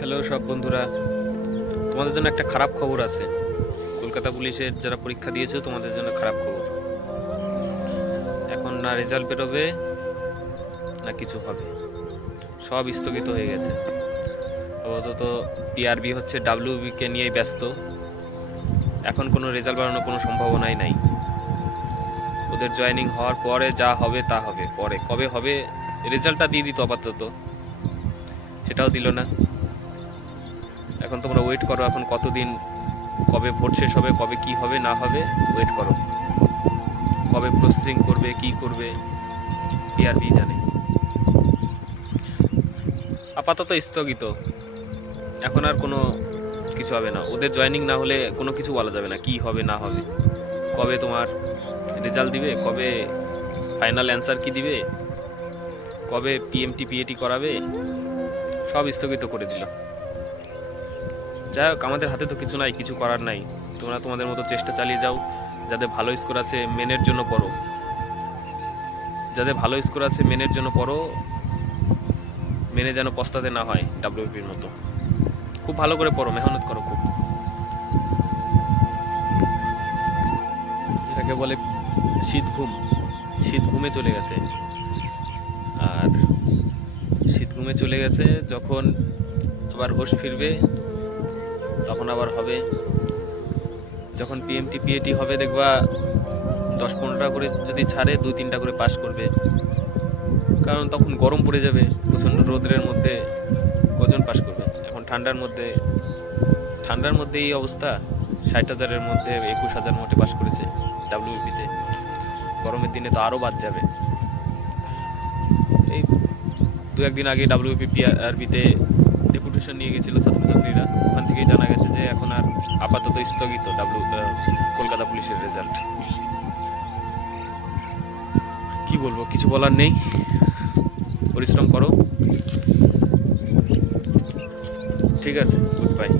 Hello সব বন্ধুরা। তোমাদের জন্য একটা খারাপ খবর আছে। কলকাতা পুলিশের যারা পরীক্ষা দিয়েছ, তোমাদের জন্য খারাপ খবর। এখন না রেজাল্ট বেরোবে, না কিছু হবে। সব স্থগিত হয়ে গেছে। আপাতত পিআরবি হচ্ছে ডাব্লিউবি কে নিয়েই ব্যস্ত। এখন কোনো রেজাল্ট বাড়ানোর কোনো সম্ভাবনাই নাই। ওদের জয়েনিং হওয়ার পরে যা হবে তা হবে। পরে কবে হবে রেজাল্টটা দিয়ে দিত আপাতত। সেটাও দিল না। এখন তোমরা ওয়েট করো, এখন কতদিন কবে ভোট শেষ হবে, কবে কি হবে, না হবে ওয়েট করো। কবে প্রসেসিং করবে, কি করবে পিআরবি জানে। আপাতত স্থগিত। এখন আর কোনো কিছু হবে না। ওদের জয়েনিং না হলে কোনো কিছু বলা যাবে না, কি হবে, না হবে। কবে তোমার রেজাল্ট দিবে, কবে ফাইনাল অ্যান্সার কি দিবে, কবে পিএমটি পিএটি করাবে, সব স্থগিত করে দিল। যাই হোক, আমাদের হাতে তো কিছু নাই, কিছু করার নাই। তোমরা তোমাদের মতো চেষ্টা চালিয়ে যাও, যাদের ভালো স্কোর আছে মেনের জন্য পড়ো। যাদের ভালো স্কোর আছে মেনের জন্য পড়ো মেনে যেন পস্তাতে না হয় ডাব্লিউপির মতো। খুব ভালো করে পড়ো, মেহনত করো খুব। এটাকে বলে শীত ঘুম। শীত ঘুমে চলে গেছে। আর শীত ঘুমে চলে গেছে যখন আবার হোশ ফিরবে তখন আবার হবে। যখন পিএমটি পিএটি হবে, দেখবা দশ পনেরোটা করে যদি ছাড়ে, দুই তিনটা করে পাস করবে। কারণ তখন গরম পড়ে যাবে, প্রচণ্ড রোদ্রের মধ্যে কজন পাস করবে? এখন ঠান্ডার মধ্যে ঠান্ডার মধ্যে এই অবস্থা, ষাট হাজারের মধ্যে একুশ হাজার মধ্যে পাস করেছে ডাব্লিউপিতে গরমের দিনে তো আরও বাদ যাবে। এই দু একদিন আগে ডাব্লিউপি পিআরবিতে স্থগিত ডাব্লিউ কলকাতা পুলিশের রেজাল্ট কি বলব, কিছু বলার নেই। পরিশ্রম করো। ঠিক আছে গুড বাই